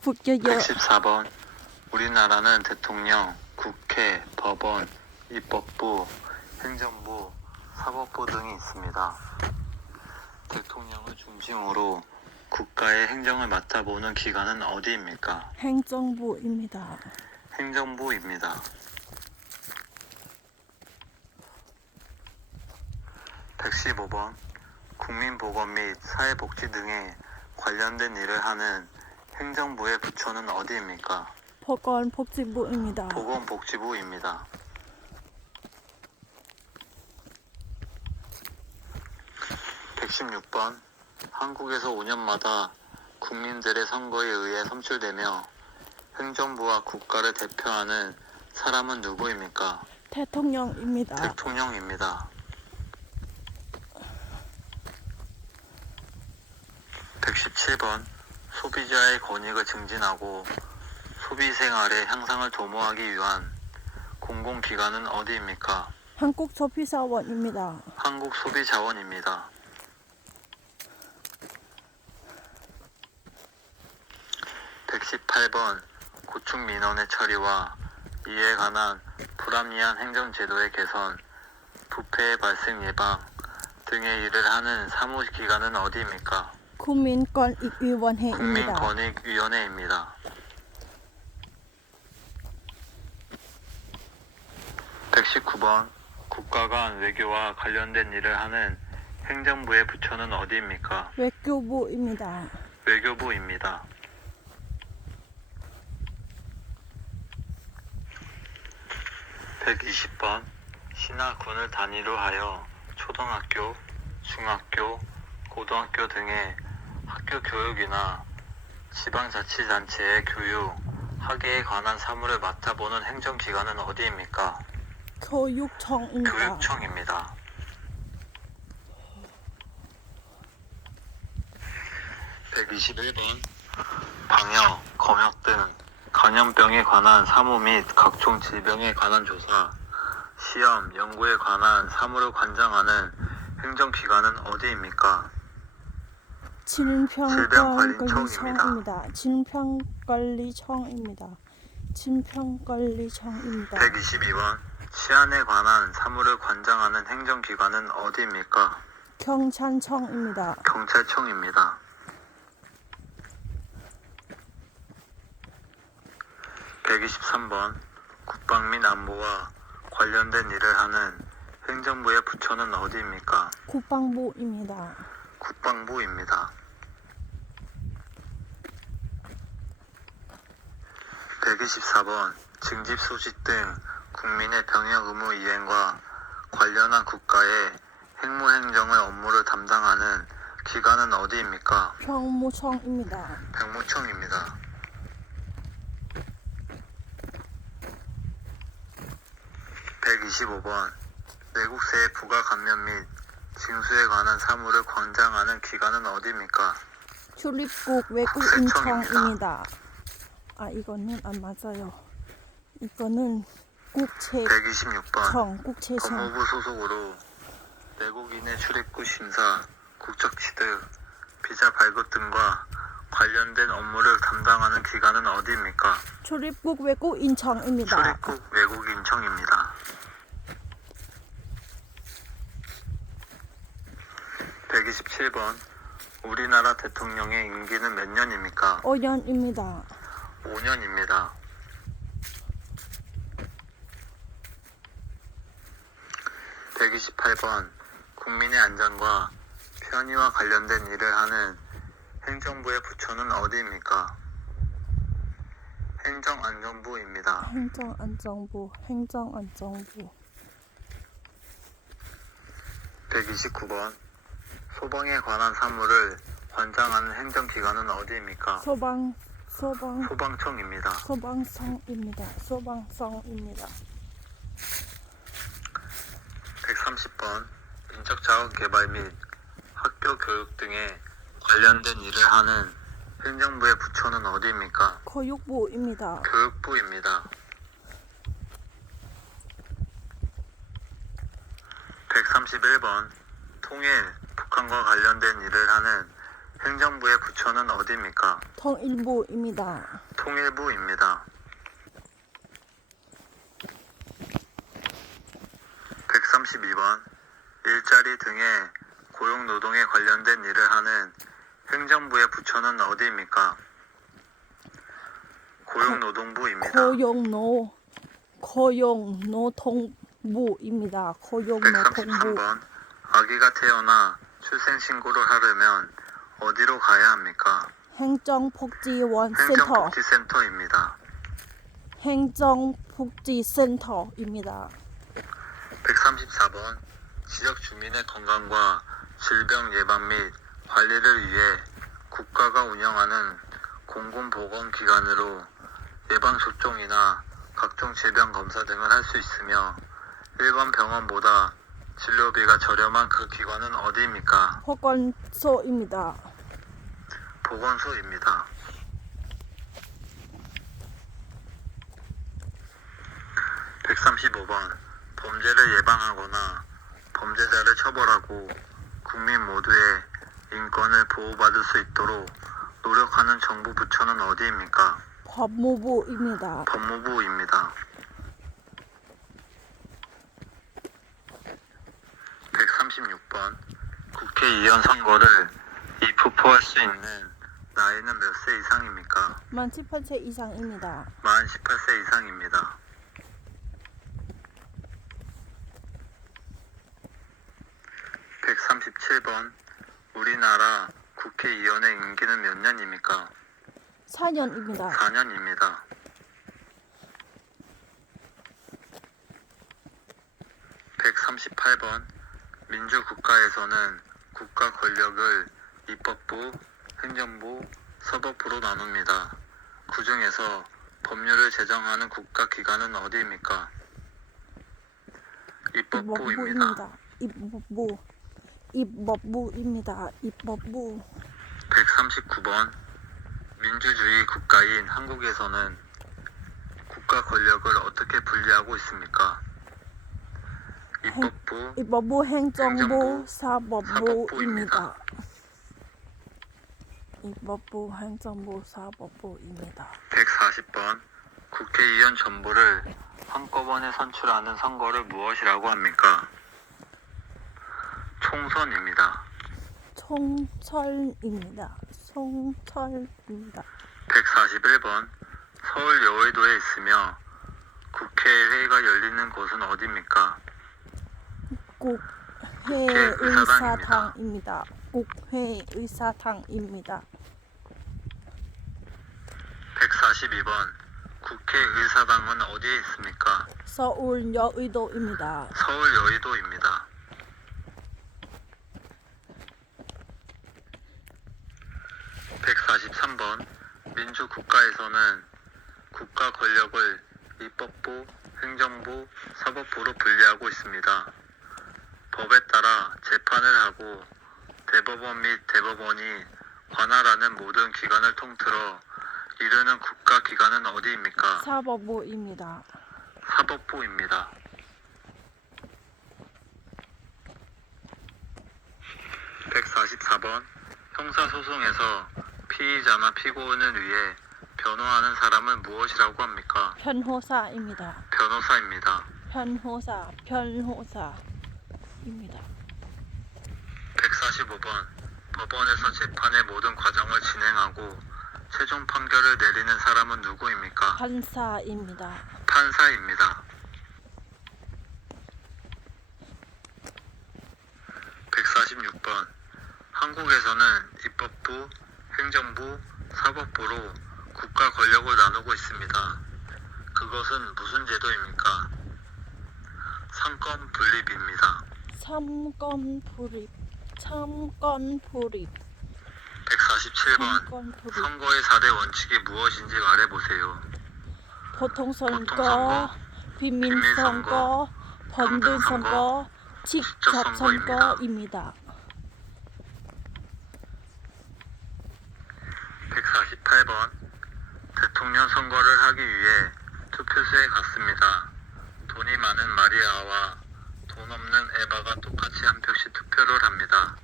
114번. 우리나라는 대통령, 국회, 법원, 입법부, 행정부, 사법부 등이 있습니다. 대통령을 중심으로 국가의 행정을 맡아보는 기관은 어디입니까? 행정부입니다. 행정부입니다. 115번. 국민보건 및 사회복지 등에 관련된 일을 하는 행정부의 부처는 어디입니까? 보건복지부입니다. 보건복지부입니다. 116번. 한국에서 5년마다 국민들의 선거에 의해 선출되며 행정부와 국가를 대표하는 사람은 누구입니까? 대통령입니다. 대통령입니다. 117번. 소비자의 권익을 증진하고 소비생활의 향상을 도모하기 위한 공공기관은 어디입니까? 한국소비자원입니다. 한국소비자원입니다. 118번. 고충민원의 처리와 이에 관한 불합리한 행정제도의 개선, 부패의 발생 예방 등의 일을 하는 사무기관은 어디입니까? 국민권익위원회입니다. 국민권익위원회입니다. 119번. 국가 간 외교와 관련된 일을 하는 행정부의 부처는 어디입니까? 외교부입니다. 외교부입니다. 120번. 시나 군을 단위로 하여 초등학교, 중학교, 고등학교 등의 학교 교육이나 지방자치단체의 교육, 학예에 관한 사무를 맡아보는 행정기관은 어디입니까? 교육청입니다. 교육청입니다. 121번. 방역, 검역 등 감염병에 관한 사무 및 각종 질병에 관한 조사, 시험, 연구에 관한 사무를 관장하는 행정기관은 어디입니까? 질병관리청입니다. 질병관리청입니다. 질병관리청입니다. 122번. 치안에 관한 사무를 관장하는 행정기관은 어디입니까? 경찰청입니다. 경찰청입니다. 123번. 국방 및 안보와 관련된 일을 하는 행정부의 부처는 어디입니까? 국방부입니다. 국방부입니다. 124번. 징집 소식 등 국민의 병역 의무 이행과 관련한 국가의 행무행정의 업무를 담당하는 기관은 어디입니까? 병무청입니다. 병무청입니다. 125번. 외국세의 부가 감면 및 징수에 관한 사무를 관장하는 기관은 어디입니까? 출입국 외국인청입니다. 이거는 안 맞아요. 이거는 국채청, 126번. 국채청. 법무부 소속으로 외국인의 출입국 심사, 국적 취득, 비자 발급 등과 관련된 업무를 담당하는 기관은 어디입니까? 출입국 외국인청입니다. 출입국 외국인청입니다. 127번. 우리나라 대통령의 임기는 몇 년입니까? 5년입니다. 5년입니다. 128번. 국민의 안전과 편의와 관련된 일을 하는 행정부의 부처는 어디입니까? 행정안전부입니다. 행정안전부. 129번. 소방에 관한 사무를 관장하는 행정기관은 어디입니까? 소방청입니다. 소방성입니다. 130번. 인적자원개발 및 학교 교육 등에 관련된 일을 하는 행정부의 부처는 어디입니까? 교육부입니다. 교육부입니다. 131번. 통일, 북한과 관련된 일을 하는 행정부의 부처는 어디입니까? 통일부입니다. 통일부입니다. 132번 일자리 등의 고용노동에 관련된 일을 하는 행정부의 부처는 어디입니까? 고용노동부입니다. 고용노동부입니다. 고용노동부. 133번 아기가 태어나 출생신고를 하려면 어디로 가야 합니까? 행정복지원센터. 행정복지센터입니다. 행정복지센터입니다. 134번 지역 주민의 건강과 질병 예방 및 관리를 위해 국가가 운영하는 공공보건기관으로 예방접종이나 각종 질병 검사 등을 할 수 있으며 일반 병원보다 진료비가 저렴한 그 기관은 어디입니까? 보건소입니다. 보건소입니다. 135번 범죄를 예방하거나 범죄자를 처벌하고 국민 모두의 인권을 보호받을 수 있도록 노력하는 정부 부처는 어디입니까? 법무부입니다. 법무부입니다. 136번 국회의원 선거를 입후보할 수 있는 나이는 몇 세 이상입니까? 만 18세 이상입니다. 만 18세 이상입니다. 137번 우리나라 국회의원의 임기는 몇 년입니까? 4년입니다. 4년입니다. 138번 민주국가에서는 국가 권력을 입법부, 행정부, 사법부로 나눕니다. 그 중에서 법률을 제정하는 국가기관은 어디입니까? 입법부입니다. 입법부입니다. 입법부. 139번 민주주의 국가인 한국에서는 국가 권력을 어떻게 분리하고 있습니까? 입법부, 행정부, 사법부입니다. 사법부입니다. 입법부, 행정부, 사법부입니다. 140번 국회의원 전부를 한꺼번에 선출하는 선거를 무엇이라고 합니까? 총선입니다. 총선입니다. 총선입니다. 141번 서울 여의도에 있으며 국회회의가 열리는 곳은 어디입니까? 국회의사당입니다. 국회의사당입니다. 142번 국회의사당은 어디에 있습니까? 서울 여의도입니다. 서울 여의도입니다. 143번 민주국가에서는 국가 권력을 입법부, 행정부, 사법부로 분리하고 있습니다. 법에 따라 재판을 하고 대법원 및 대법원이 관할하는 모든 기관을 통틀어 이르는 국가기관은 어디입니까? 사법부입니다. 사법부입니다. 144번 형사소송에서 피의자나 피고인을 위해 변호하는 사람은 무엇이라고 합니까? 변호사입니다. 변호사입니다. 변호사입니다. 145번 법원에서 재판의 모든 과정을 진행하고 최종 판결을 내리는 사람은 누구입니까? 판사입니다. 판사입니다. 146번 한국에서는 입법부, 행정부, 사법부로 국가 권력을 나누고 있습니다. 그것은 무슨 제도입니까? 삼권 분립입니다. 삼권 분립. 147번 선거의 4대 원칙이 무엇인지 말해보세요. 보통선거, 비밀선거, 번들선거, 직접선거입니다. 148번 대통령 선거를 하기 위해 투표소에 갔습니다. 돈이 많은 마리아와 돈 없는 에바가 똑같이 한 표씩 투표를 합니다.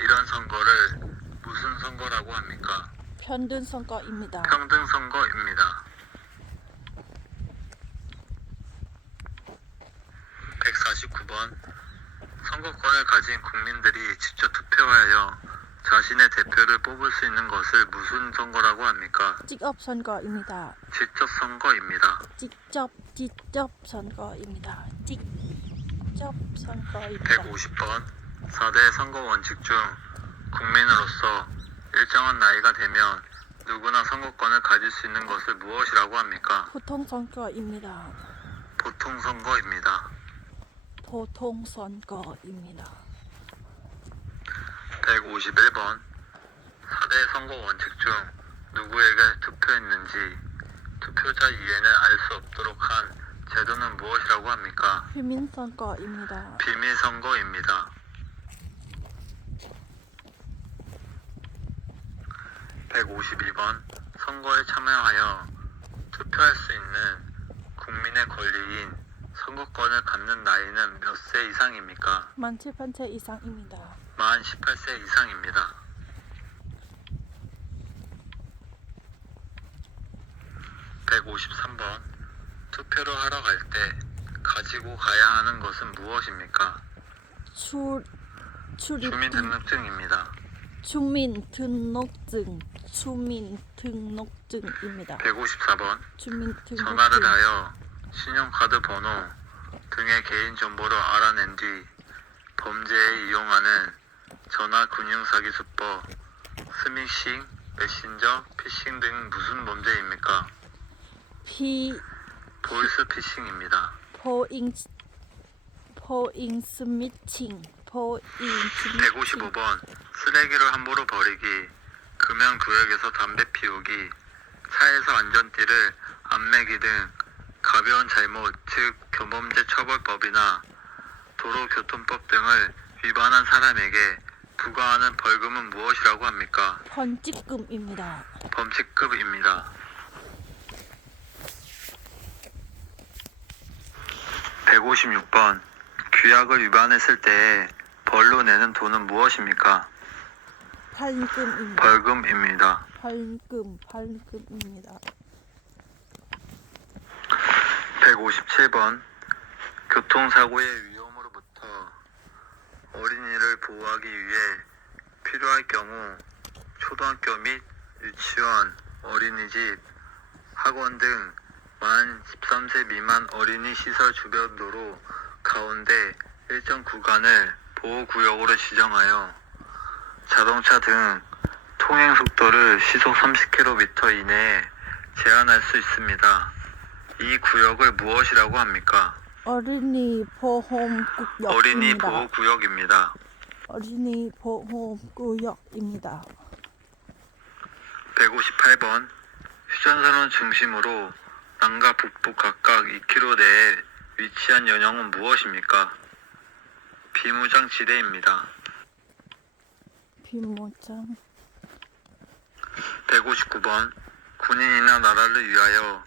이런 선거를 무슨 선거라고 합니까? 평등선거입니다. 평등선거입니다. 149번 선거권을 가진 국민들이 직접 투표하여 자신의 대표를 뽑을 수 있는 것을 무슨 선거라고 합니까? 직업선거입니다. 직접 선거입니다. 직접 선거입니다. 직접 선거입니다. 150번 4대 선거 원칙 중 국민으로서 일정한 나이가 되면 누구나 선거권을 가질 수 있는 것을 무엇이라고 합니까? 보통선거입니다. 보통선거입니다. 보통선거입니다. 151번 4대 선거 원칙 중 누구에게 투표했는지 투표자 이해는 알 수 없도록 한 제도는 무엇이라고 합니까? 비밀선거입니다. 비밀선거입니다. 152번 선거에 참여하여 투표할 수 있는 국민의 권리인 선거권을 갖는 나이는 몇 세 이상입니까? 만 18세 이상입니다. 만 18세 이상입니다. 153번 투표를 하러 갈 때 가지고 가야 하는 것은 무엇입니까? 출입 주민등록증입니다. 주민등록증입니다. 154번 주민등록증. 전화를 하여 신용카드 번호 등의 개인정보를 알아낸 뒤 범죄에 이용하는 전화금융사기 수법, 스미싱, 메신저, 피싱 등 무슨 범죄입니까? 보이스피싱입니다. 포인스미칭. 155번 쓰레기를 함부로 버리기, 금연구역에서 담배 피우기, 차에서 안전띠를 안 매기 등 가벼운 잘못, 즉 교범죄 처벌법이나 도로교통법 등을 위반한 사람에게 부과하는 벌금은 무엇이라고 합니까? 범칙금입니다. 범칙급입니다. 156번 규약을 위반했을 때 벌로 내는 돈은 무엇입니까? 벌금입니다. 벌금입니다. 벌금입니다. 157번 교통사고의 위험으로부터 어린이를 보호하기 위해 필요할 경우 초등학교 및 유치원, 어린이집, 학원 등 만 13세 미만 어린이 시설 주변 도로 가운데 일정 구간을 보호구역으로 지정하여 자동차 등 통행 속도를 시속 30km 이내에 제한할 수 있습니다. 이 구역을 무엇이라고 합니까? 어린이 보호구역입니다. 어린이 보호구역입니다. 어린이 보호구역입니다. 158번 휴전선을 중심으로 남과 북부 각각 2km 내에 위치한 연령은 무엇입니까? 비무장 지대입니다. 비무장. 159번 군인이나 나라를 위하여